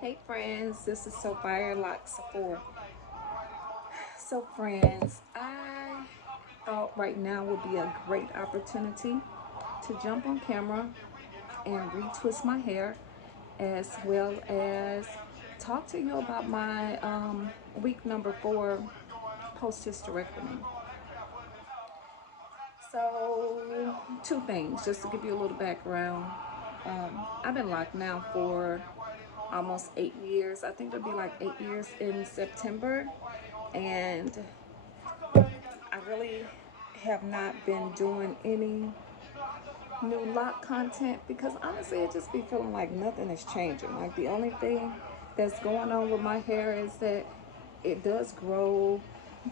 Hey friends, this is Sophia Locs 4. So friends, I thought right now would be a great opportunity to jump on camera and retwist my hair, as well as talk to you about my week number 4 post hysterectomy. So, two things, just to give you a little background. I've been locked now for almost 8 years. I think it'll be like 8 years in September. And I really have not been doing any new lock content because honestly, it just be feeling like nothing is changing. Like the only thing that's going on with my hair is that it does grow,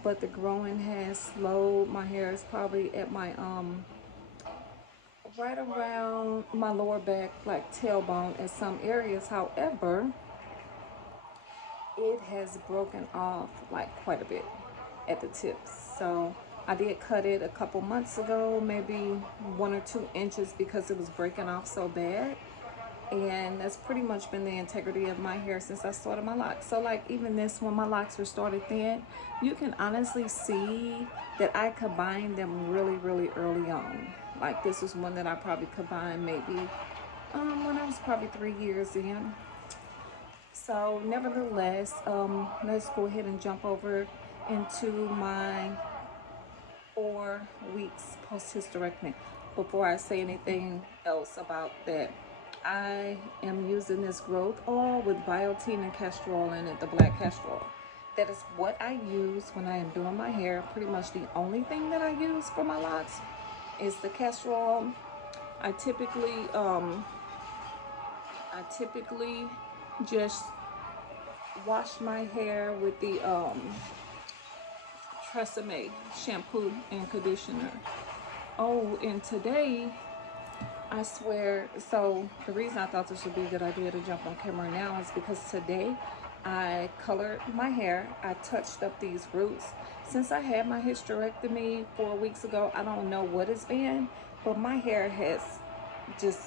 but the growing has slowed. My hair is probably at my right around my lower back, like tailbone in some areas. However, it has broken off like quite a bit at the tips. So I did cut it a couple months ago, maybe 1 or 2 inches, because it was breaking off so bad. And that's pretty much been the integrity of my hair since I started my locks. So like even this, when my locks were started thin, you can honestly see that I combined them really early on. Like this is one that I probably combined maybe when I was probably 3 years in. So nevertheless, let's go ahead and jump over into my 4 weeks post hysterectomy. Before I say anything else about that, I am using this growth oil with biotin and castor oil in it, the black castor oil. That is what I use when I am doing my hair. Pretty much the only thing that I use for my locks is the castor oil. I typically, just wash my hair with the Tresemme shampoo and conditioner. Oh, and today, I swear, so the reason I thought this would be a good idea to jump on camera now is because today I colored my hair. I touched up these roots. Since I had my hysterectomy 4 weeks ago, I don't know what it's been, but my hair has just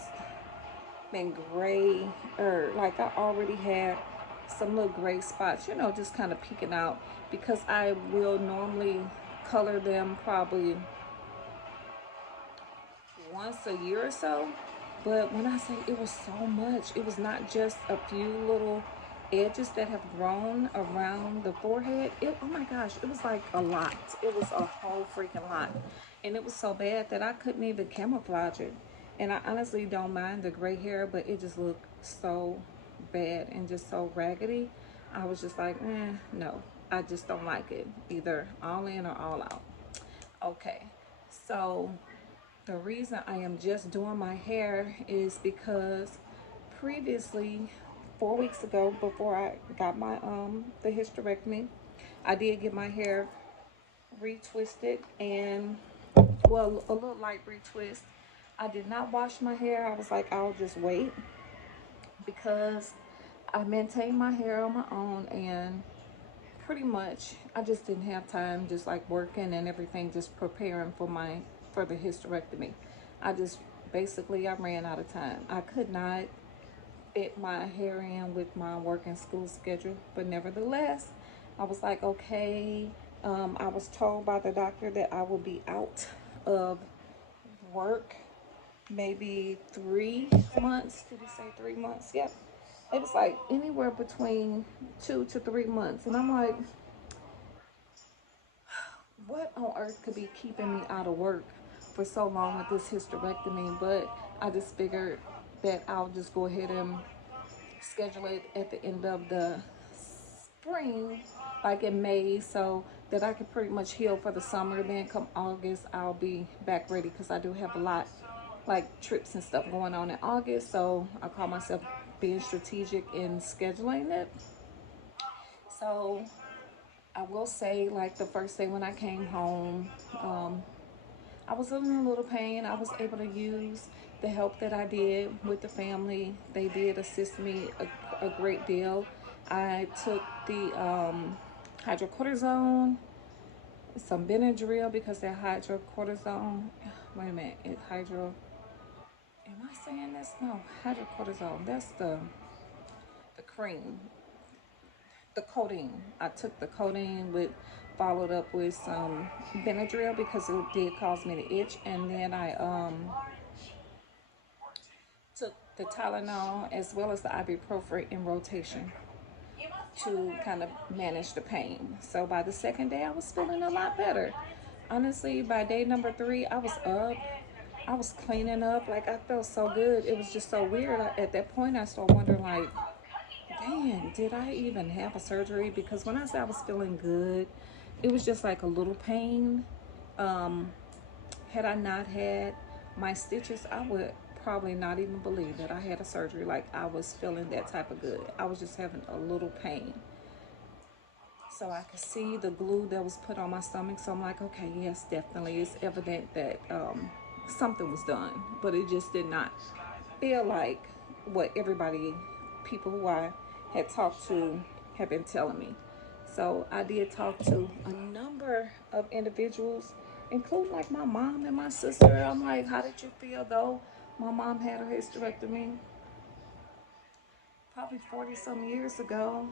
been gray, or like I already had some little gray spots, just kind of peeking out, because I will normally color them probably once a year or so. But when I say it was so much, it was not just a few little edges that have grown around the forehead. Oh my gosh, it was like a lot. It was a whole freaking lot. And it was so bad that I couldn't even camouflage it. And I honestly don't mind the gray hair, but it just looked so bad and just so raggedy. I was just like, no, I just don't like it. Either all in or all out. Okay, so the reason I am just doing my hair is because previously, 4 weeks ago, before I got my the hysterectomy, I did get my hair retwisted, and well, a little light retwist. I did not wash my hair. I was like, I'll just wait, because I maintained my hair on my own, and pretty much I just didn't have time, just like working and everything, just preparing for the hysterectomy. I just basically I ran out of time. I could not fit my hair in with my work and school schedule, but nevertheless I was like, okay. I was told by the doctor that I will be out of work maybe 3 months. Did he say 3 months? Yep. It was like anywhere between 2 to 3 months, and I'm like, what on earth could be keeping me out of work for so long with this hysterectomy? But I just figured that I'll just go ahead and schedule it at the end of the spring, like in May, so that I can pretty much heal for the summer. Then come August, I'll be back ready, because I do have a lot, like trips and stuff going on in August. So I call myself being strategic in scheduling it. So I will say, like the first day when I came home, I was in a little pain. I was able to use the help that I did with the family. They did assist me a great deal. I took the hydrocortisone, some Benadryl, because that hydrocortisone, wait a minute, am I saying this? No, hydrocortisone, that's the cream, the codeine. I took the codeine with, followed up with some Benadryl because it did cause me to itch, and then I took the Tylenol as well as the ibuprofen in rotation to kind of manage the pain. So by the second day, I was feeling a lot better. Honestly, by day number 3, I was up. I was cleaning up. Like, I felt so good. It was just so weird. At that point, I started wondering, like, dang, did I even have a surgery? Because when I said I was feeling good, it was just like a little pain. Had I not had my stitches, I would probably not even believe that I had a surgery. Like, I was feeling that type of good. I was just having a little pain. So I could see the glue that was put on my stomach. So I'm like, okay, yes, definitely. It's evident that something was done. But it just did not feel like what everybody, people who I had talked to, have been telling me. So I did talk to a number of individuals, including like my mom and my sister. I'm like, how did you feel though? My mom had her hysterectomy probably 40 some years ago.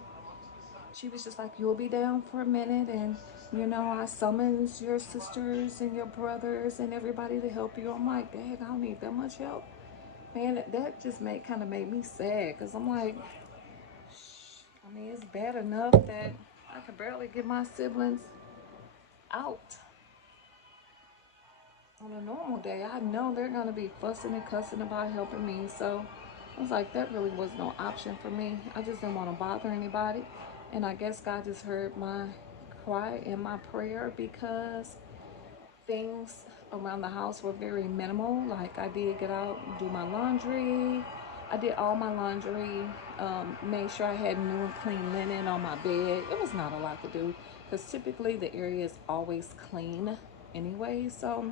She was just like, you'll be down for a minute, and you know, I summons your sisters and your brothers and everybody to help you. I'm like, dang, I don't need that much help. Man, that just kind of made me sad, because I'm like, I mean, it's bad enough that I could barely get my siblings out on a normal day. I know they're going to be fussing and cussing about helping me. So I was like, that really was no option for me. I just didn't want to bother anybody. And I guess God just heard my cry and my prayer, because things around the house were very minimal. Like, I did get out and do my laundry. I did all my laundry, made sure I had new and clean linen on my bed. It was not a lot to do, because typically the area is always clean anyway. So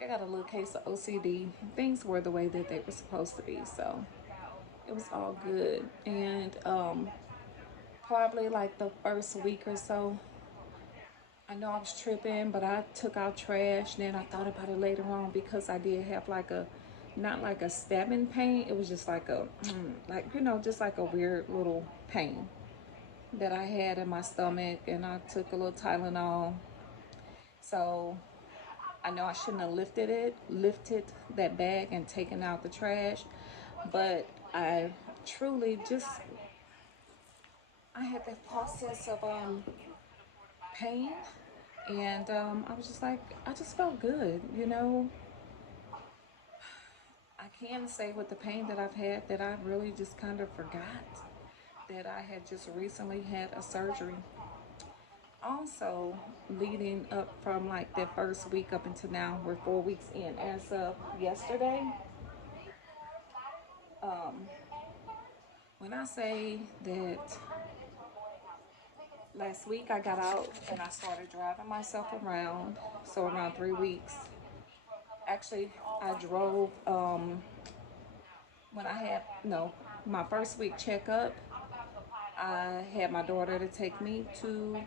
I got a little case of OCD. Things were the way that they were supposed to be. So it was all good. And probably like the first week or so, I know I was tripping, but I took out trash. Then I thought about it later on, because I did have like a, not like a stabbing pain. It was just like a, like, you know, just like a weird little pain that I had in my stomach. And I took a little Tylenol. So I know I shouldn't have lifted that bag and taken out the trash. But I truly just, I had that process of pain. And I was just like, I just felt good, you know. I can say with the pain that I've had that I really just kind of forgot that I had just recently had a surgery. Also, leading up from like that first week up until now, we're 4 weeks in. As of yesterday, um, when I say that last week I got out and I started driving myself around, so around 3 weeks. Actually, I drove when I had, no, my first week checkup. I had my daughter to take me to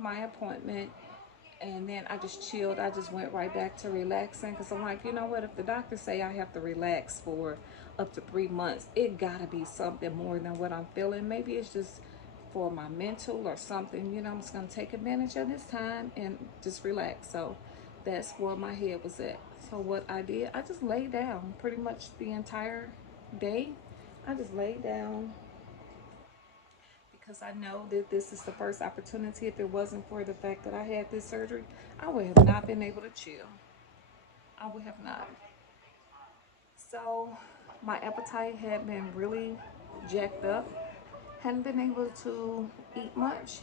my appointment, and then I just chilled. I just went right back to relaxing, because I'm like, you know what, if the doctors say I have to relax for up to 3 months, it gotta be something more than what I'm feeling. Maybe it's just for my mental or something. You know, I'm just gonna take advantage of this time and just relax. So that's where my head was at. So what I did, I just laid down pretty much the entire day. I just laid down, because I know that this is the first opportunity. If it wasn't for the fact that I had this surgery, I would have not been able to chill. I would have not. So my appetite had been really jacked up. Hadn't been able to eat much.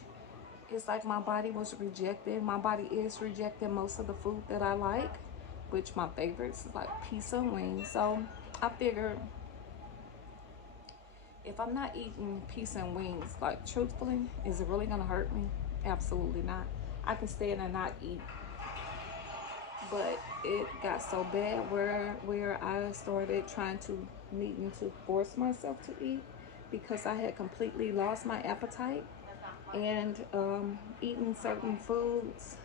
It's like my body was rejecting. My body is rejecting most of the food that I like, which my favorites is like pizza and wings. So I figured, if I'm not eating pizza and wings, like, truthfully, is it really gonna hurt me? Absolutely not. I can stand and not eat. But it got so bad where I started trying to, needing to force myself to eat, because I had completely lost my appetite. And eating certain foods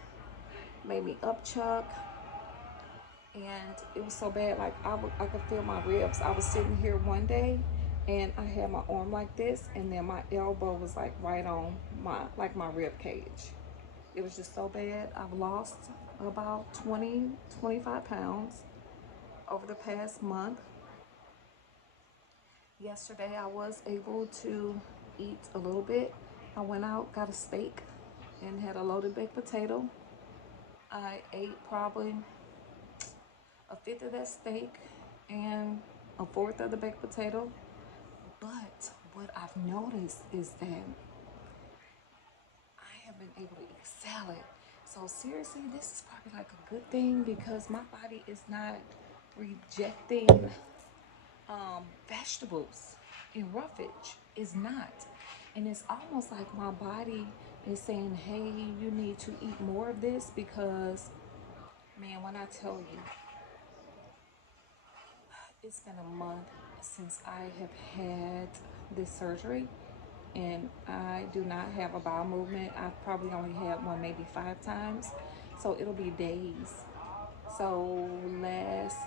made me upchuck, and it was so bad. Like, I could feel my ribs. I was sitting here one day, and I had my arm like this, and then my elbow was like right on my rib cage. It was just so bad. I've lost about 20-25 pounds over the past month. Yesterday I was able to eat a little bit. I went out, got a steak, and had a loaded baked potato. I ate probably a fifth of that steak and a fourth of the baked potato. But what I've noticed is that I have been able to eat salad. So seriously, this is probably like a good thing because my body is not rejecting vegetables and roughage. Is not. And it's almost like my body is saying, hey, you need to eat more of this because, man, when I tell you, it's been a month since I have had this surgery, and I do not have a bowel movement. I've probably only had one maybe 5 times, so it'll be days. So last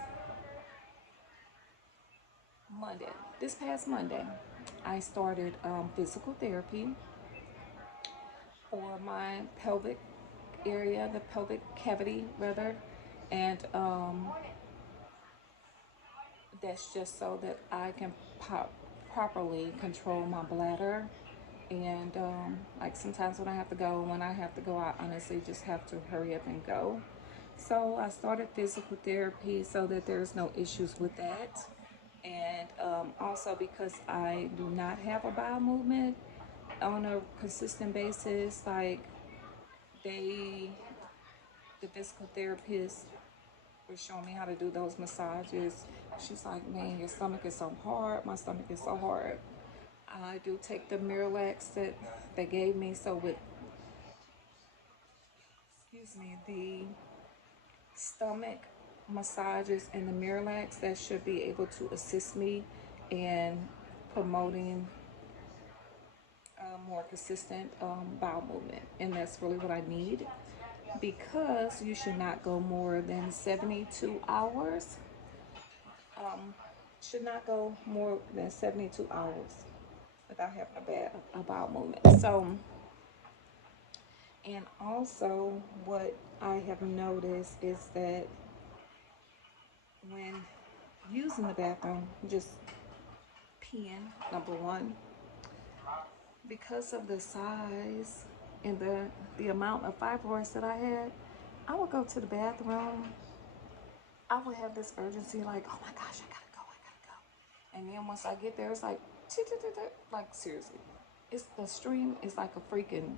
Monday, this past Monday, I started physical therapy for my pelvic area, the pelvic cavity rather, and that's just so that I can properly control my bladder. And like sometimes when I have to go, I honestly just have to hurry up and go. So I started physical therapy so that there's no issues with that. And also because I do not have a bowel movement on a consistent basis, like they, the physical therapist was showing me how to do those massages. She's like, man, your stomach is so hard. My stomach is so hard. I do take the Miralax that they gave me. So with, excuse me, the stomach massages and the Miralax, that should be able to assist me in promoting more consistent bowel movement. And that's really what I need, because you should not go more than 72 hours. Should not go more than 72 hours without having a bowel movement. So, and also what I have noticed is that when using the bathroom, just peeing, number one, because of the size and the amount of fibroids that I had, I would go to the bathroom. I would have this urgency, like, oh my gosh, I gotta go. And then once I get there, it's like, like seriously, it's the stream is like a freaking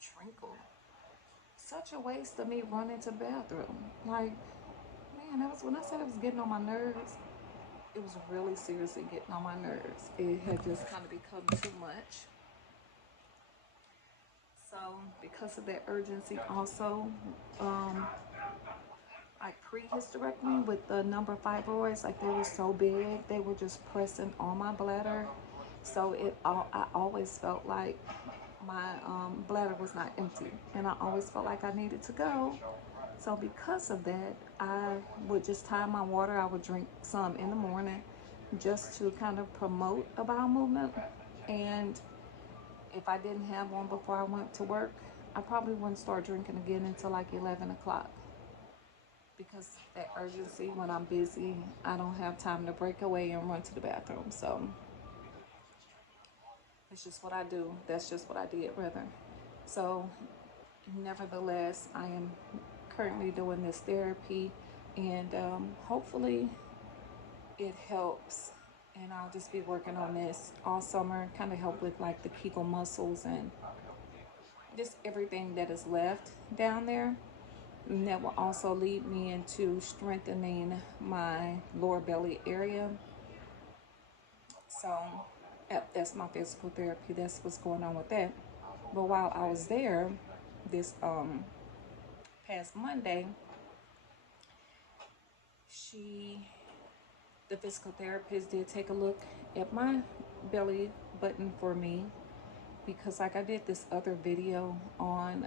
trinkle. Such a waste of me running to the bathroom. Like, man, that was when I said it was getting on my nerves. It was really seriously getting on my nerves. It had just kind of become too much. So because of that urgency, also, like pre-hysterectomy with the number of fibroids, like they were so big, they were just pressing on my bladder. So I always felt like my bladder was not empty, and I always felt like I needed to go. So because of that, I would just time my water. I would drink some in the morning just to kind of promote a bowel movement. And if I didn't have one before I went to work, I probably wouldn't start drinking again until like 11 o'clock. Because that urgency, when I'm busy, I don't have time to break away and run to the bathroom. So it's just what I do. That's just what I did, rather. So nevertheless, I am currently doing this therapy, and hopefully it helps. And I'll just be working on this all summer, kind of help with like the Kegel muscles and just everything that is left down there. And that will also lead me into strengthening my lower belly area. So that's my physical therapy. That's what's going on with that. But while I was there this past Monday, the physical therapist did take a look at my belly button for me, because like I did this other video on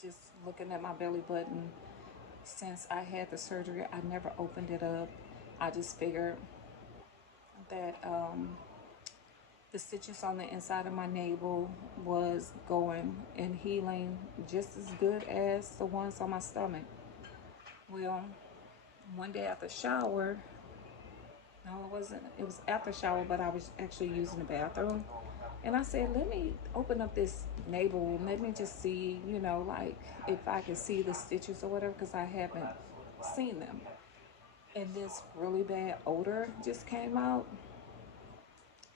just looking at my belly button. Since I had the surgery, I never opened it up. I just figured that the stitches on the inside of my navel was going and healing just as good as the ones on my stomach. Well, one day after shower, no, it wasn't, it was after shower, but I was actually using the bathroom. And I said, let me open up this navel, let me just see, you know, like if I can see the stitches or whatever, because I haven't seen them. And this really bad odor just came out.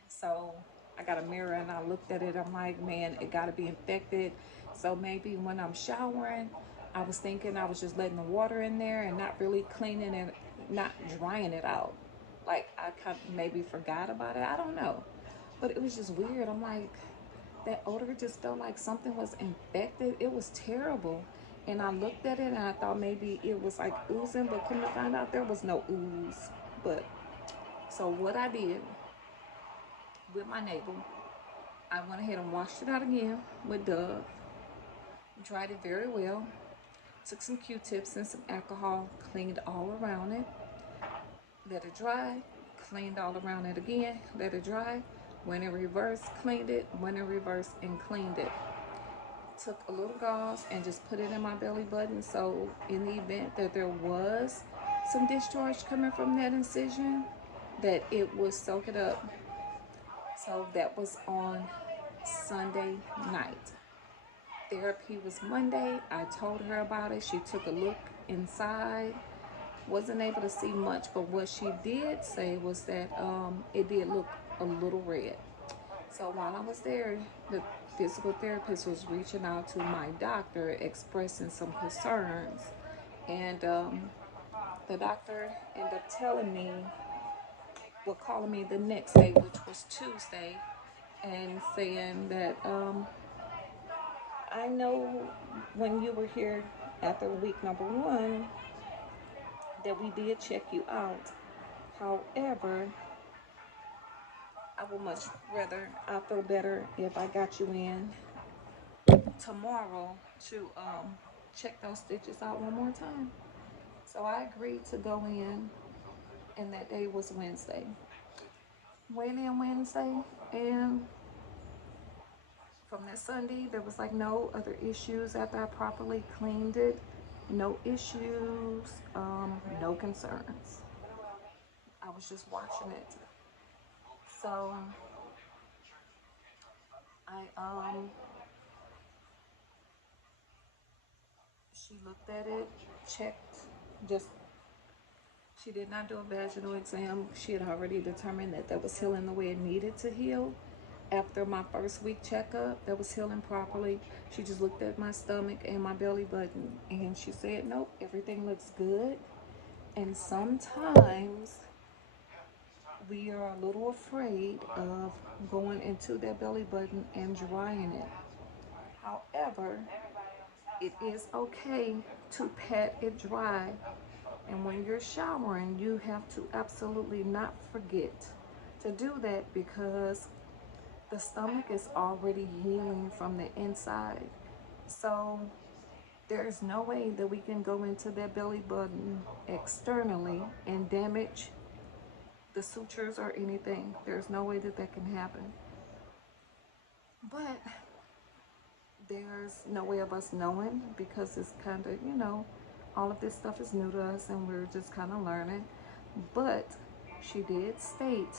So I got a mirror and I looked at it. I'm like, man, it got to be infected. So maybe when I'm showering, I was thinking I was just letting the water in there and not really cleaning it, not drying it out. Like I kind of maybe forgot about it. I don't know. But it was just weird. I'm like, that odor just felt like something was infected. It was terrible. And I looked at it and I thought maybe it was like oozing, but come to find out there was no ooze. But so what I did with my navel, I went ahead and washed it out again with Dove, dried it very well, took some Q-tips and some alcohol, cleaned all around it, let it dry, cleaned all around it again, let it dry, went in reverse, cleaned it, went in reverse and cleaned it. Took a little gauze and just put it in my belly button, so in the event that there was some discharge coming from that incision, that it would soak it up. So that was on Sunday night. Therapy was Monday. I told her about it. She took a look inside. Wasn't able to see much, but what she did say was that it did look a little red. So while I was there, the physical therapist was reaching out to my doctor, expressing some concerns. And the doctor ended up telling me, well, calling me the next day, which was Tuesday, and saying that I know when you were here after week number 1 that we did check you out. However, I would much rather, I feel better if I got you in tomorrow to check those stitches out one more time. So I agreed to go in, and that day was Wednesday. Went in Wednesday, and from that Sunday, there was like no other issues after I properly cleaned it. No issues, no concerns. I was just watching it. So I she looked at it, checked, just she did not do a vaginal exam. She had already determined that that was healing the way it needed to heal. After my first week checkup, that was healing properly. She just looked at my stomach and my belly button and she said, nope, everything looks good. And sometimes we are a little afraid of going into that belly button and drying it. However, it is okay to pat it dry. And when you're showering, you have to absolutely not forget to do that, because the stomach is already healing from the inside. So there's no way that we can go into that belly button externally and damage the sutures or anything. There's no way that that can happen. But there's no way of us knowing, because it's kind of, you know, all of this stuff is new to us and we're just kind of learning. But she did state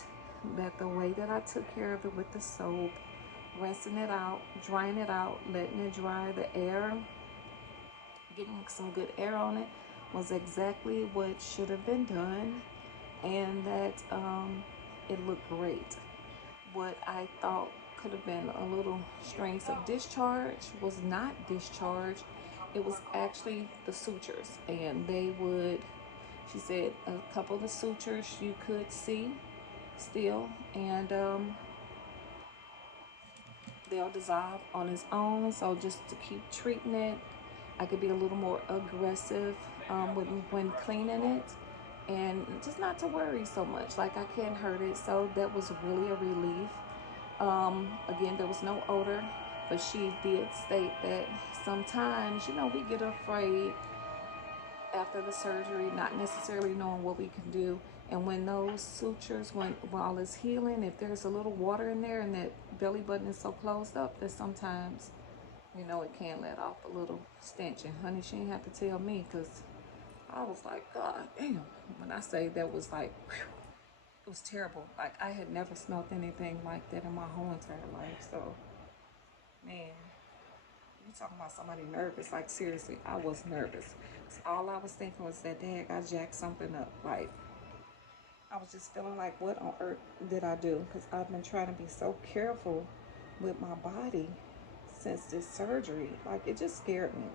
that the way that I took care of it with the soap, rinsing it out, drying it out, letting it dry, the air, getting some good air on it, was exactly what should have been done, and that it looked great. What I thought could have been a little strings of discharge was not discharge. It was actually the sutures, and they would, she said, a couple of the sutures you could see still, and they'll dissolve on its own. So just to keep treating it, I could be a little more aggressive when cleaning it, and just not to worry so much, like I can't hurt it. So that was really a relief. Again, there was no odor, but she did state that sometimes, you know, we get afraid after the surgery, not necessarily knowing what we can do. And when those sutures, when while it's healing, if there's a little water in there and that belly button is so closed up that sometimes, you know, it can let off a little stench. And honey, she didn't have to tell me, because I was like, God damn. When I say that was like, whew, it was terrible. Like, I had never smelled anything like that in my whole entire life. So, man, you talking about somebody nervous. Like, seriously, I was nervous. So all I was thinking was that, dang, I jacked something up. Like, I was just feeling like, what on earth did I do? Because I've been trying to be so careful with my body since this surgery. Like, it just scared me.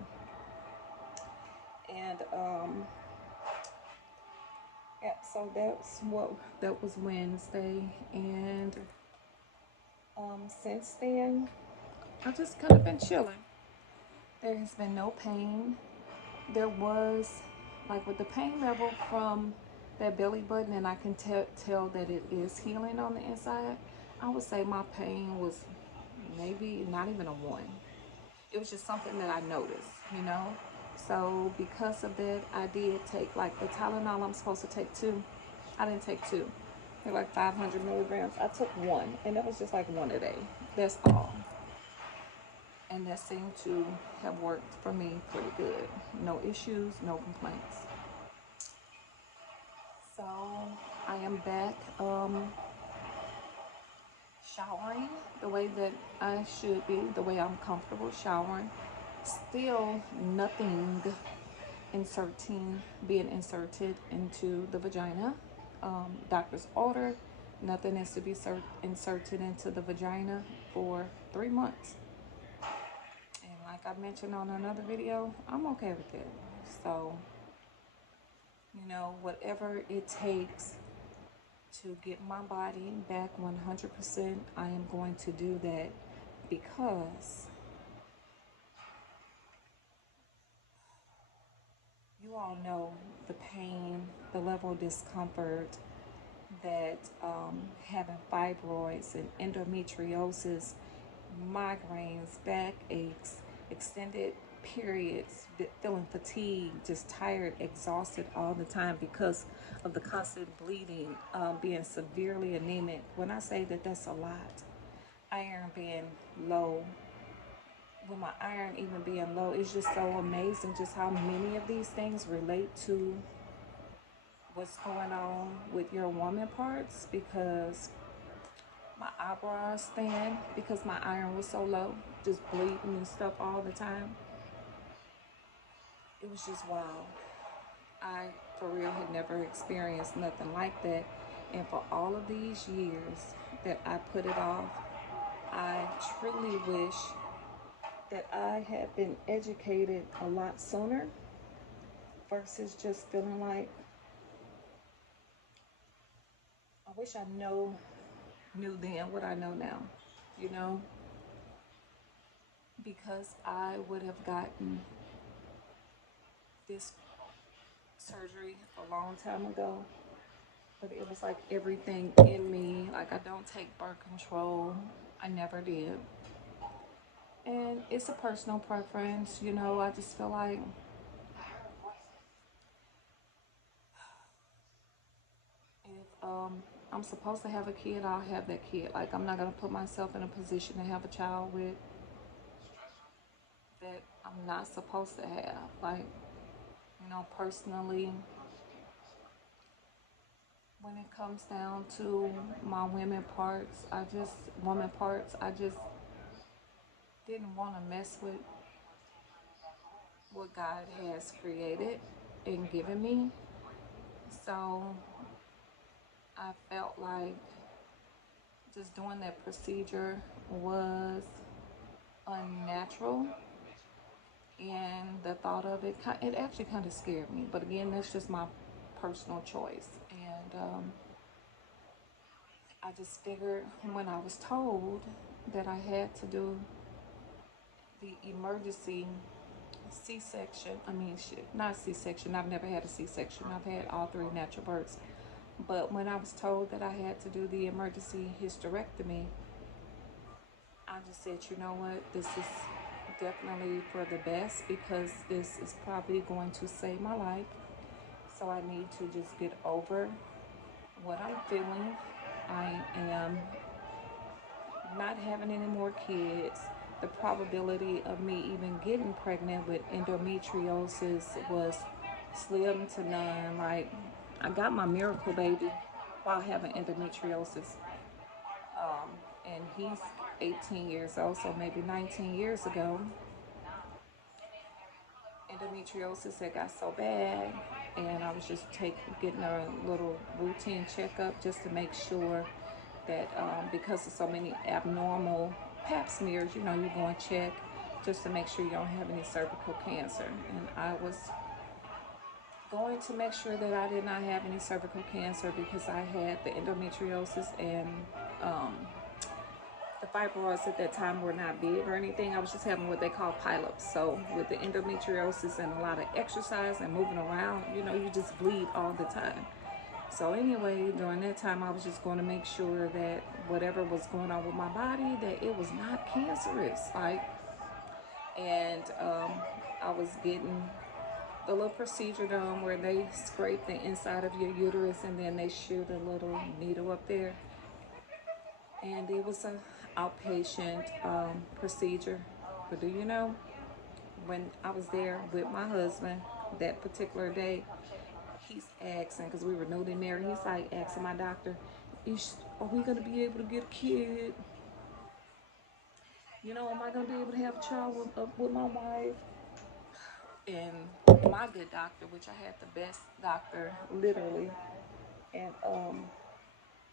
And yeah, so that was Wednesday. And since then, I've just kind of been chilling. There has been no pain. There was, like, with the pain level from that belly button, and I can tell that it is healing on the inside. I would say my pain was maybe not even a 1. It was just something that I noticed, you know. So because of that, I did take, like, the Tylenol I'm supposed to take 2. I didn't take 2. They're like 500 milligrams. I took 1, and that was just like 1 a day. That's all. And that seemed to have worked for me pretty good. No issues, no complaints. So I am back showering the way that I should be, the way I'm comfortable showering. Still nothing being inserted into the vagina. Doctor's order, nothing is to be inserted into the vagina for 3 months. And like I mentioned on another video, I'm okay with it. So, you know, whatever it takes to get my body back 100%, I am going to do that, because you all know the pain, the level of discomfort that having fibroids and endometriosis, migraines, backaches, extended periods, feeling fatigued, just tired, exhausted all the time because of the constant bleeding, being severely anemic. When I say that, that's a lot. Iron being low. With my iron even being low, it's just so amazing just how many of these things relate to what's going on with your woman parts, because my eyebrows thin because my iron was so low, just bleeding and stuff all the time. It was just wild. I, for real, had never experienced nothing like that. And for all of these years that I put it off, I truly wish that I had been educated a lot sooner, versus just feeling like, I wish I knew then what I know now, you know, because I would have gotten this surgery a long time ago. But it was like everything in me, like, I don't take birth control. I never did. And it's a personal preference, you know. I just feel like if I'm supposed to have a kid, I'll have that kid. Like, I'm not gonna put myself in a position to have a child with that I'm not supposed to have. Like, you know, personally, when it comes down to my woman parts, I just didn't want to mess with what God has created and given me. So I felt like just doing that procedure was unnatural, and the thought of it, it actually kind of scared me. But again, that's just my personal choice. And I just figured, when I was told that I had to do the emergency C-section, I mean, not C-section, I've never had a C-section, I've had all 3 natural births. But when I was told that I had to do the emergency hysterectomy, I just said, you know what, this is definitely for the best, because this is probably going to save my life. So I need to just get over what I'm feeling. I am not having any more kids. The probability of me even getting pregnant with endometriosis was slim to none. Like, I got my miracle baby while having endometriosis. Um, and he's 18 years old, so maybe 19 years ago, endometriosis had got so bad, and I was just getting a little routine checkup just to make sure that because of so many abnormal pap smears, you go and check just to make sure you don't have any cervical cancer. And I was going to make sure that I did not have any cervical cancer because I had the endometriosis, and um, the fibroids at that time were not big or anything. I was just having what they call polyps. So with the endometriosis and a lot of exercise and moving around, you just bleed all the time. So anyway, during that time, I was just going to make sure that whatever was going on with my body, that it was not cancerous. And I was getting the little procedure done where they scrape the inside of your uterus and then they shoot a little needle up there. And it was a outpatient procedure. But do you know, when I was there with my husband that particular day, he's asking, because we were newly married, he's like asking my doctor, are we going to be able to get a kid? Am I going to be able to have a child with my wife? And my good doctor, which I had the best doctor, literally, and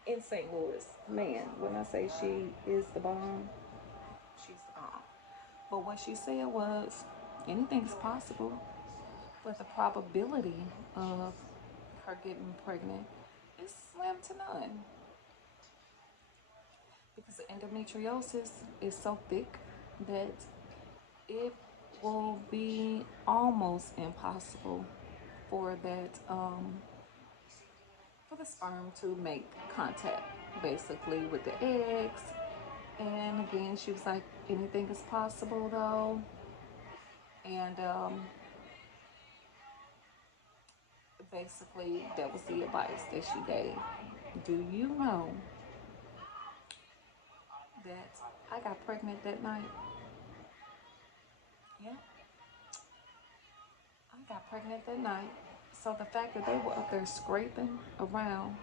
in St. Louis, man, when I say she is the bomb, she's the bomb. But what she said was, anything's possible, but the probability of her getting pregnant is slim to none. Because the endometriosis is so thick that it will be almost impossible for for the sperm to make contact basically with the eggs. And again, she was like, anything is possible though. And basically, that was the advice that she gave. Do you know that I got pregnant that night? Yeah, I got pregnant that night. So the fact that they were up there scraping around,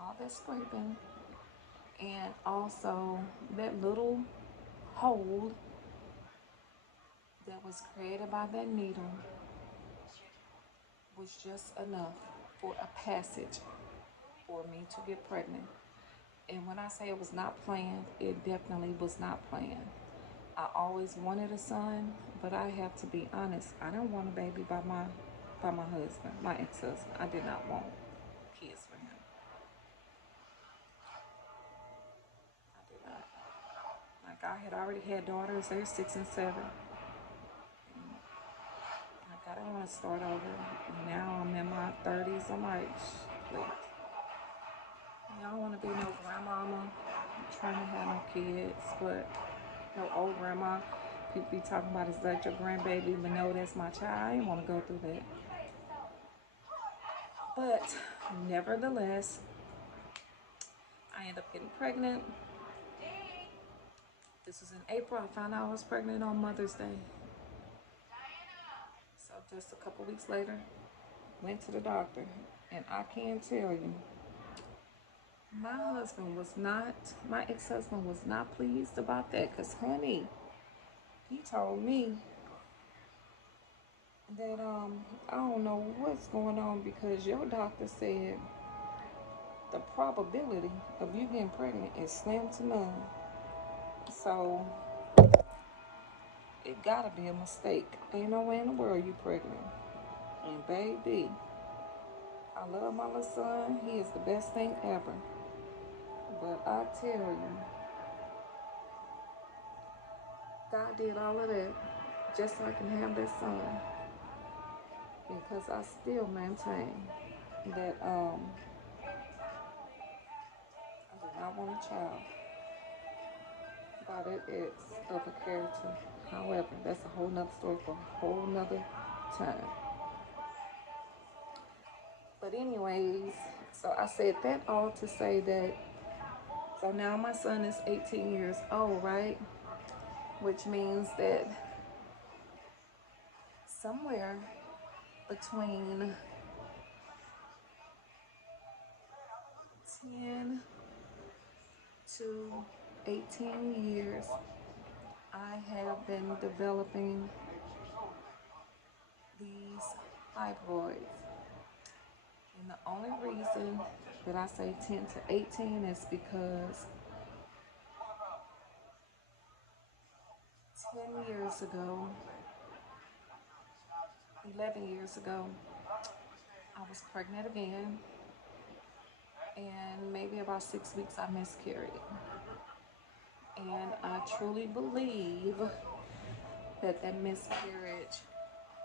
all that scraping, and also that little hole that was created by that needle was just enough for a passage for me to get pregnant. And when I say it was not planned, it definitely was not planned. I always wanted a son, but I have to be honest, I didn't want a baby by my husband, my ex-husband. I did not want kids for him. I did not. Like, I had already had daughters, they're 6 and 7. Like, I didn't want to start over. And now I'm in my 30s. I'm like, please. I don't want to be no grandmama trying to have no kids, but no old grandma. People be talking about, is that your grandbaby? But no, that's my child. I didn't want to go through that. But nevertheless, I ended up getting pregnant. This was in April. I found out I was pregnant on Mother's Day. So just a couple weeks later, went to the doctor. And I can tell you, my ex-husband was not pleased about that. Because, honey, he told me that I don't know what's going on because your doctor said the probability of you getting pregnant is slim to none. So it gotta be a mistake. Ain't no way in the world you pregnant. And baby, I love my little son. He is the best thing ever. But I tell you, God did all of that just so I can have that son. Because I still maintain that I do not want a child by that ex of a character. However, that's a whole nother story for a whole nother time. But anyways, So I said that all to say that, so now my son is 18 years old, right? Which means that somewhere between 10 to 18 years, I have been developing these fibroids. And the only reason that I say 10 to 18 is because 10 years ago, 11 years ago, I was pregnant again, and maybe about 6 weeks I miscarried. And I truly believe that that miscarriage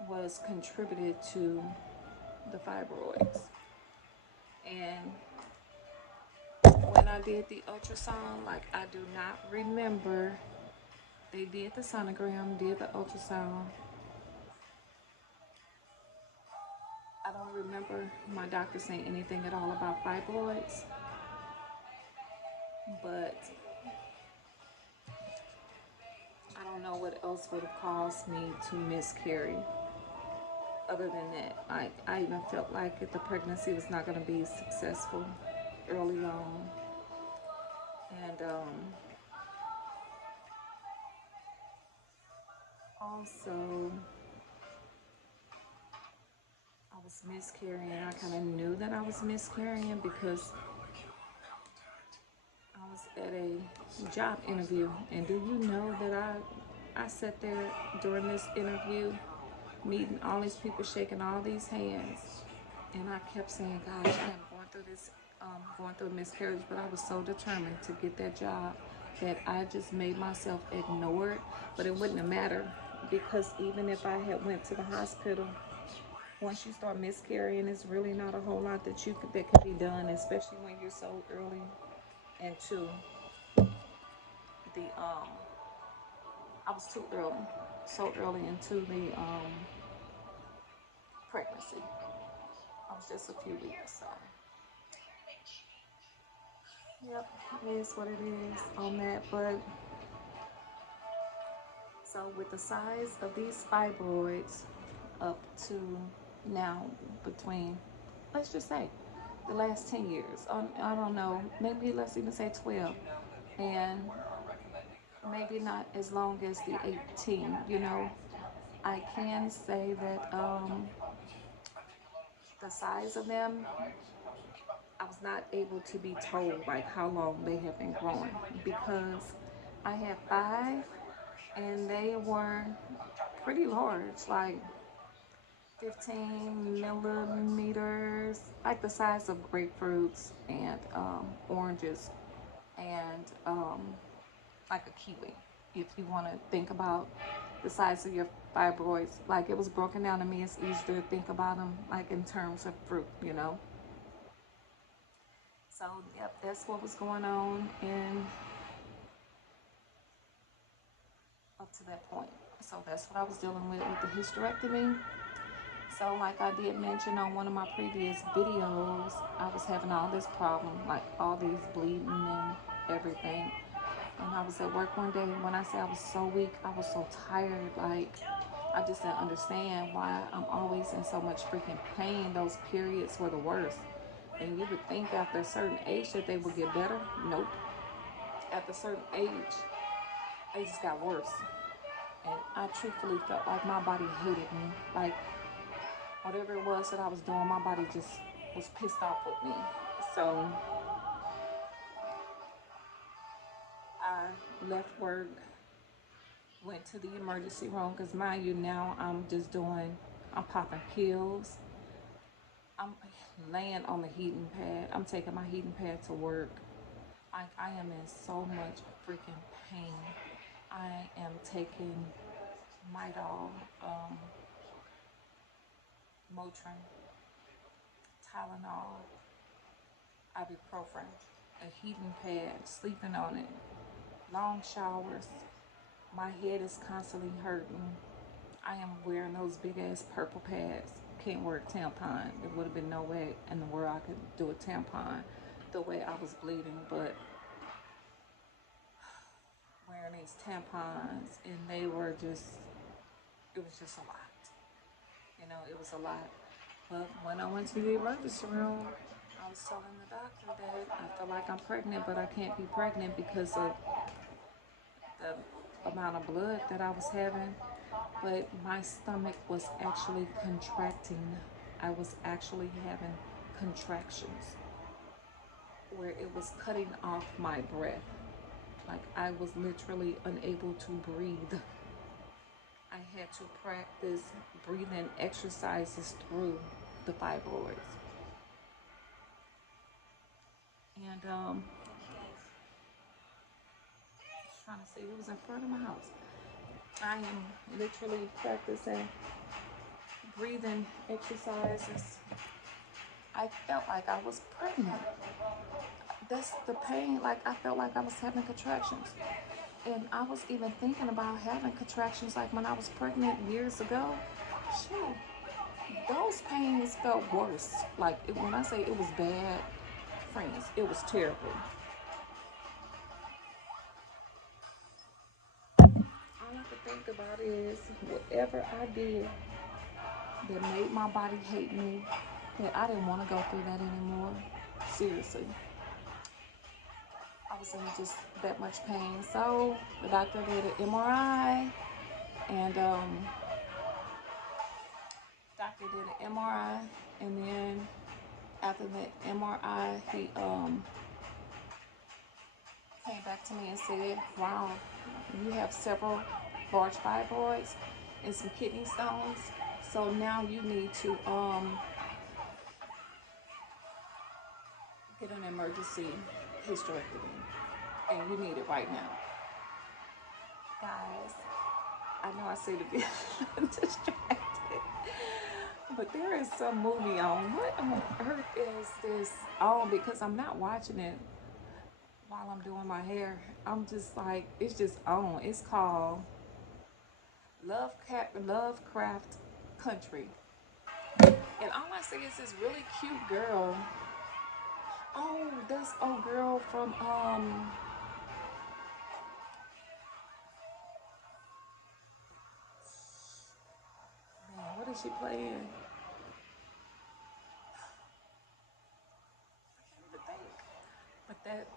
was contributed to the fibroids. And when I did the ultrasound, like, I do not remember, they did the sonogram, did the ultrasound. I don't remember my doctor saying anything at all about fibroids, but I don't know what else would have caused me to miscarry. Other than that, I even felt like if the pregnancy was not going to be successful early on. And also, I was miscarrying. I kind of knew that I was miscarrying because I was at a job interview. And do you know that I sat there during this interview, meeting all these people, shaking all these hands, and I kept saying, gosh, I am going through this, going through a miscarriage, but I was so determined to get that job that I just made myself ignore it. But it wouldn't have mattered, because even if I had went to the hospital, once you start miscarrying, it's really not a whole lot that can be done, especially when you're so early into the I was too early, so early into the pregnancy. I was just a few weeks, so yep, it is what it is on that. But so with the size of these fibroids up to now, between, let's just say, the last 10 years, I don't know, maybe let's even say 12, and maybe not as long as the 18, I can say that the size of them, I was not able to be told like how long they have been growing, because I had 5 and they were pretty large, like 15 millimeters, like the size of grapefruits and oranges, and like a kiwi. If you want to think about the size of your fibroids, like, it was broken down to me, it's easy to think about them like in terms of fruit. So, yep, that's what was going on, and up to that point. So that's what I was dealing with the hysterectomy. So, like I did mention on one of my previous videos, I was having all this problem, like all these bleeding and everything. And I was at work one day, when I say I was so weak, I was so tired, like, I just didn't understand why I'm always in so much freaking pain. Those periods were the worst. And you would think after a certain age that they would get better. Nope. After a certain age, they just got worse. And I truthfully felt like my body hated me. Like, whatever it was that I was doing, my body just was pissed off with me. So I left work, went to the emergency room, because mind you, now I'm popping pills. I'm laying on the heating pad. I'm taking my heating pad to work. I am in so much freaking pain. I am taking Midol, Motrin, Tylenol, ibuprofen, a heating pad, sleeping on it, long showers. My head is constantly hurting. I am wearing those big ass purple pads. can't wear a tampon. There would have been no way in the world I could do a tampon the way I was bleeding. But wearing these tampons, and they were just, it was just a lot. You know, it was a lot. But when I went to the emergency room, I was telling the doctor that I feel like I'm pregnant, but I can't be pregnant because of the amount of blood that I was having. But my stomach was actually contracting. I was actually having contractions where it was cutting off my breath. Like I was literally unable to breathe. I had to practice breathing exercises through the fibroids. And trying to see who was in front of my house. I am literally practicing breathing exercises. I felt like I was pregnant. That's the pain. Like I felt like I was having contractions. And I was even thinking about having contractions like when I was pregnant years ago. Shit, those pains felt worse. Like when I say it was bad, friends, it was terrible. All I could think about is whatever I did that made my body hate me, that I didn't want to go through that anymore. Seriously. I was in just that much pain. So the doctor did an MRI, and doctor did an MRI, and then after the MRI, he came back to me and said, "Wow, you have several large fibroids and some kidney stones. So now you need to get an emergency hysterectomy, and you need it right now." Guys, I know I say to be distracted, but there is some movie on. What on earth is this on? Because I'm not watching it while I'm doing my hair. I'm just like, it's just on. It's called Lovecraft Country. And all I see is this really cute girl. Oh, this old girl from man, what is she playing? I can't even think. But that,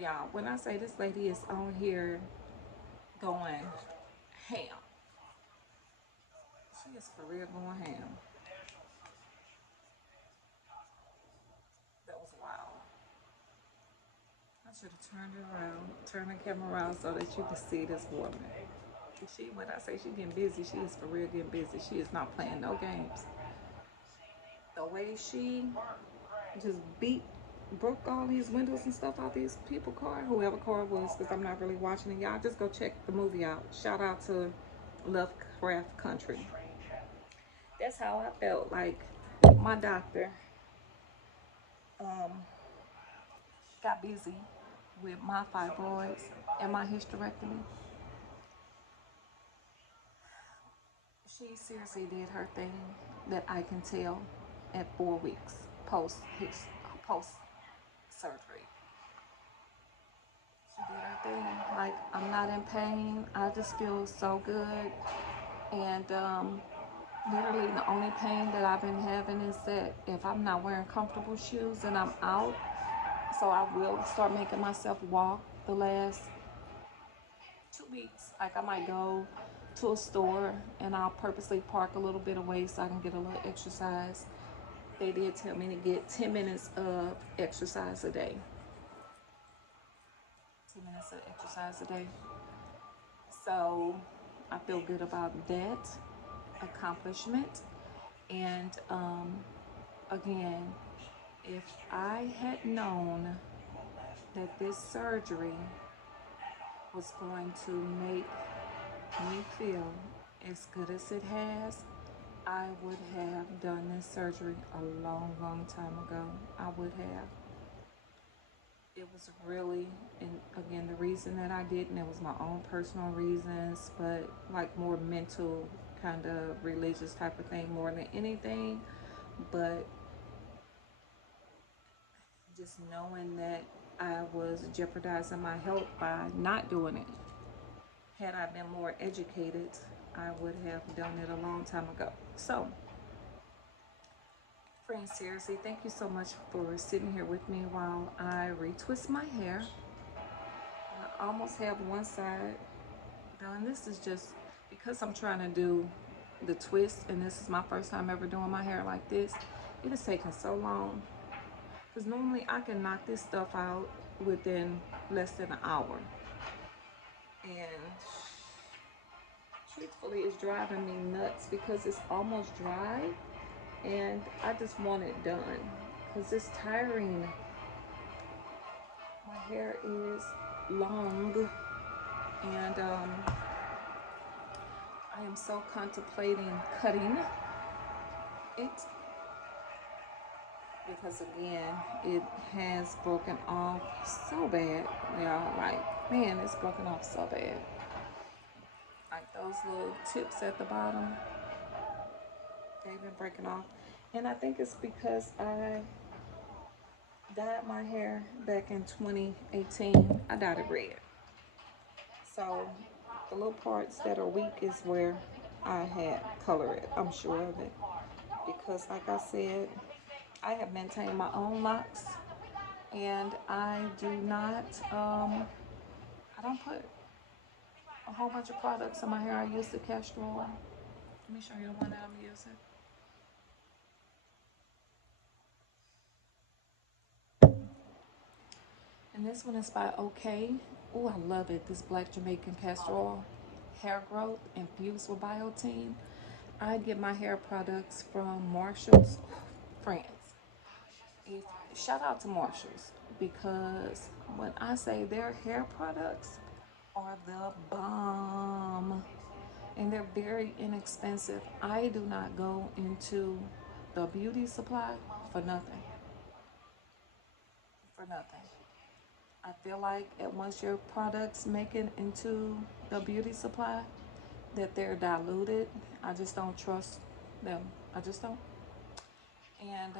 yeah, when I say this lady is on here going ham, she is for real going ham. That was wild. I should have turned it around, turned the camera around so that you can see this woman. She, when I say she getting busy, she is for real getting busy. She is not playing no games. The way she just broke all these windows and stuff out these people car, whoever car it was, because I'm not really watching it. Y'all just go check the movie out. Shout out to Lovecraft Country. That's how I felt. Like my doctor um, got busy with my fibroids and my hysterectomy. She seriously did her thing that I can tell at 4 weeks post surgery. She did her thing. Like I'm not in pain. I just feel so good. And literally the only pain that I've been having is that if I'm not wearing comfortable shoes and I'm out, so I will start making myself walk the last 2 weeks. Like I might go to a store and I'll purposely park a little bit away so I can get a little exercise. They did tell me to get 10 minutes of exercise a day. 10 minutes of exercise a day. So I feel good about that accomplishment. And again, if I had known that this surgery was going to make me feel as good as it has, I would have done this surgery a long, long time ago. I would have. It was really, and again, the reason that I didn't, it was my own personal reasons, but like more mental kind of religious type of thing more than anything. But just knowing that I was jeopardizing my health by not doing it. Had I been more educated, I would have done it a long time ago. So, friends, seriously, thank you so much for sitting here with me while I retwist my hair. I almost have one side done. This is just because I'm trying to do the twist, and this is my first time ever doing my hair like this. It has taken so long because normally I can knock this stuff out within less than an hour. And truthfully, it's driving me nuts because it's almost dry and I just want it done because it's tiring. My hair is long, and I am so contemplating cutting it because again, it has broken off so bad. Y'all, like, man, it's broken off so bad. Like those little tips at the bottom, they've been breaking off. And I think it's because I dyed my hair back in 2018. I dyed it red. So the little parts that are weak is where I had color it. I'm sure of it. Because like I said, I have maintained my own locks, and I do not, I don't put a whole bunch of products in my hair. I use the castor oil. Let me show you the one that I'm using. And this one is by OK. Oh, I love it. This black Jamaican castor oil. Hair growth infused with biotin. I get my hair products from Marshall's, France. Shout out to Marshall's, because when I say their hair products are the bomb and they're very inexpensive. I do not go into the beauty supply for nothing. For nothing. I feel like once your products make it into the beauty supply, that they're diluted. I just don't trust them. I just don't. And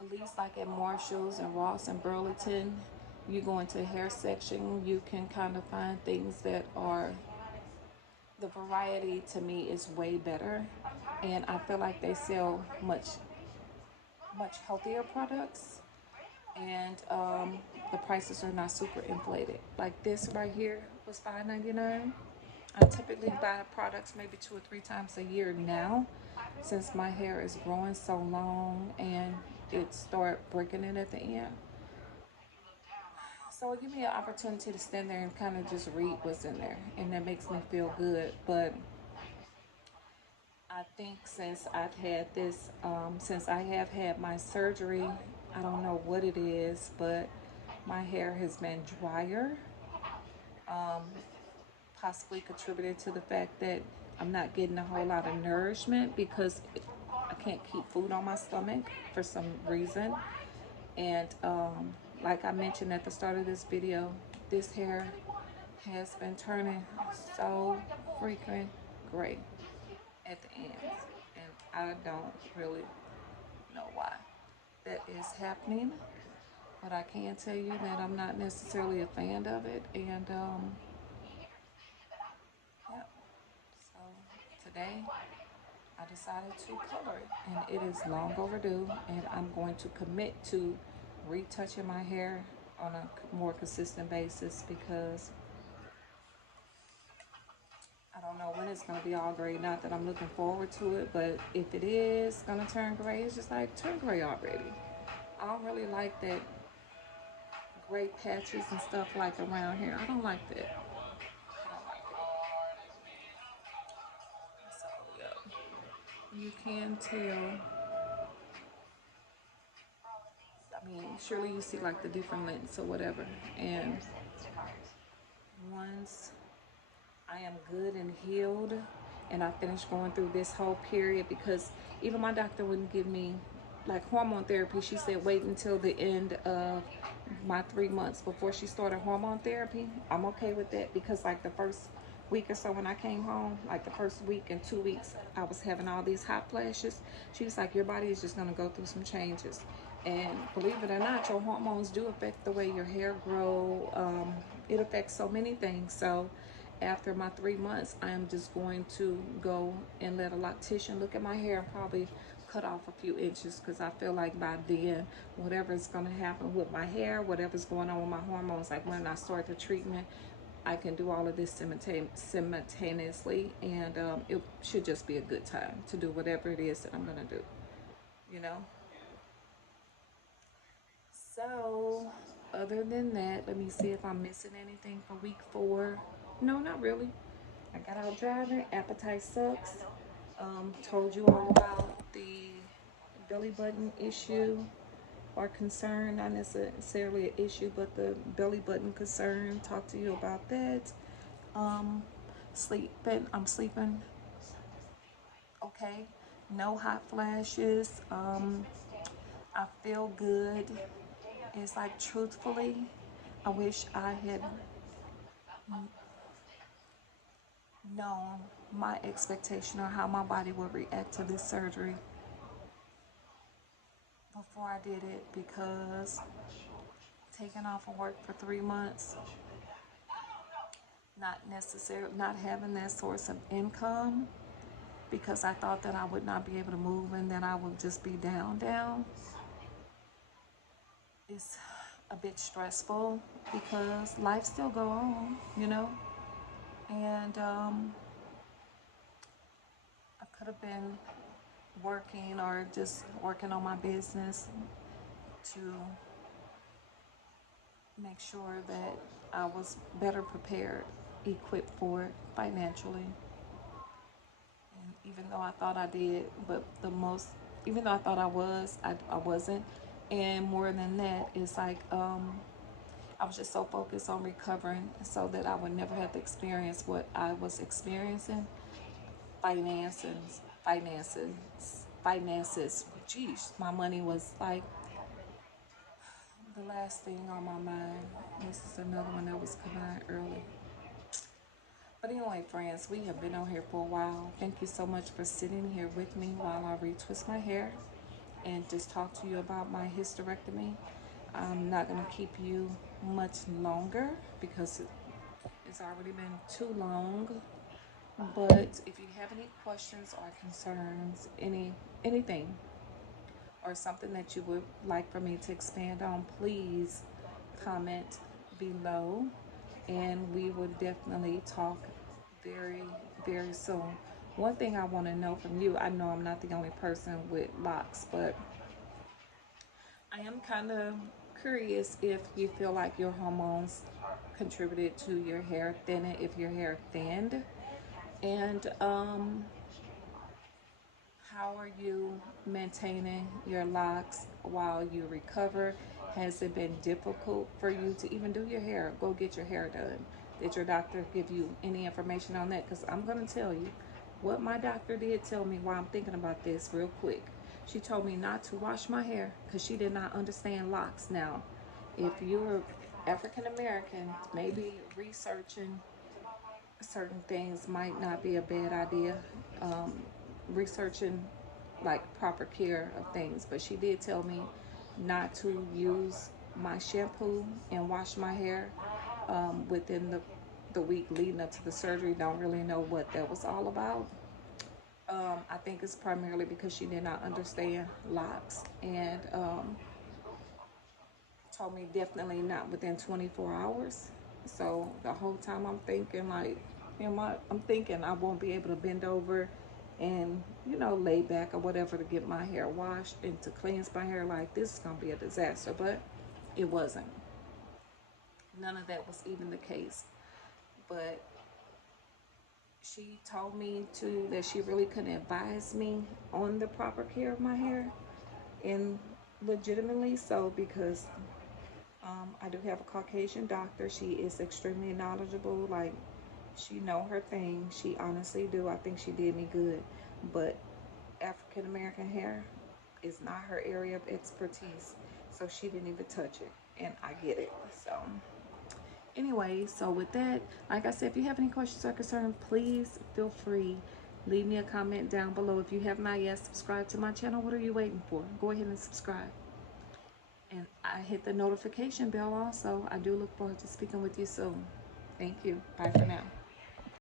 at least like at Marshall's and Ross and Burlington, you go into the hair section, you can kind of find things that are, the variety to me is way better. And I feel like they sell much healthier products, and the prices are not super inflated. Like this right here was $5.99. I typically buy products maybe 2 or 3 times a year now, since my hair is growing so long and it start breaking in at the end. So it gives me an opportunity to stand there and kind of just read what's in there, and that makes me feel good. But I think since I've had this, since I have had my surgery, I don't know what it is, but my hair has been drier. Possibly contributed to the fact that I'm not getting a whole lot of nourishment because I can't keep food on my stomach for some reason. And like I mentioned at the start of this video, this hair has been turning so freaking gray at the ends, and I don't really know why that is happening, but I can tell you that I'm not necessarily a fan of it. And yeah, so today I decided to color it, and it is long overdue, and I'm going to commit to retouching my hair on a more consistent basis, because I don't know when it's going to be all gray. Not that I'm looking forward to it, but if it is going to turn gray, it's just like, turn gray already. I don't really like that gray patches and stuff like around here. I don't like that. I don't like it. So, yeah. You can tell. I mean, surely you see like the different lengths or whatever. And once I am good and healed and I finish going through this whole period, because even my doctor wouldn't give me like hormone therapy. She said wait until the end of my 3 months before she started hormone therapy. I'm okay with that, because like the first week or so when I came home, like the first week and 2 weeks, I was having all these hot flashes. She was like, your body is just gonna go through some changes. And believe it or not, your hormones do affect the way your hair grow. It affects so many things. So after my 3 months, I am just going to go and let a loctician look at my hair and probably cut off a few inches, because I feel like by then, whatever is going to happen with my hair, whatever's going on with my hormones, like when I start the treatment, I can do all of this simultaneously, and it should just be a good time to do whatever it is that I'm going to do, you know? So, other than that, let me see if I'm missing anything for week 4. No, not really. I got out driving. Appetite sucks. Told you all about the belly button issue or concern. Not necessarily an issue, but the belly button concern. Talk to you about that. Um, Sleeping. I'm sleeping okay. No hot flashes. I feel good. It's like, truthfully, I wish I had known my expectation or how my body would react to this surgery before I did it, because taking off of work for 3 months, not having that source of income, because I thought that I would not be able to move and that I would just be down, is a bit stressful, because life still go on, you know. And I could have been working or just working on my business to make sure that I was better prepared, equipped for it financially. And even though I thought I did, but even though I thought I wasn't. And more than that, it's like I was just so focused on recovering so that I would never have to experience what I was experiencing. Finances. Geez, my money was like the last thing on my mind. This is another one that was coming out early. But anyway, friends, we have been on here for a while. Thank you so much for sitting here with me while I retwist my hair and just talk to you about my hysterectomy. I'm not going to keep you much longer because it's already been too long. But if you have any questions or concerns, anything, or something that you would like for me to expand on, please comment below, and we will definitely talk very, very soon. One thing I want to know from you, I know I'm not the only person with locks, but I am kind of curious if you feel like your hormones contributed to your hair thinning, if your hair thinned, and how are you maintaining your locks while you recover? Has it been difficult for you to even do your hair? Go get your hair done. Did your doctor give you any information on that? Because I'm going to tell you what my doctor did tell me while I'm thinking about this real quick. She told me not to wash my hair because she did not understand locks. Now, if you're African American, maybe researching certain things might not be a bad idea. Researching like proper care of things, but she did tell me not to use my shampoo and wash my hair within the week leading up to the surgery. Don't really know what that was all about. I think it's primarily because she did not understand locks, and told me definitely not within 24 hours. So the whole time I'm thinking like, I'm thinking I won't be able to bend over and, lay back or whatever to get my hair washed and to cleanse my hair. Like, this is going to be a disaster, but it wasn't. None of that was even the case. But she told me that she really couldn't advise me on the proper care of my hair, and legitimately so, because I do have a Caucasian doctor. She is extremely knowledgeable. Like, she know her thing. She honestly do. I think she did me good. But African American hair is not her area of expertise. So she didn't even touch it. And I get it. So Anyway, so with that, like I said, if you have any questions or concerns, please feel free. Leave me a comment down below. If you have not yet subscribed to my channel, what are you waiting for? Go ahead and subscribe. And I hit the notification bell also. I do look forward to speaking with you soon. Thank you. Bye for now.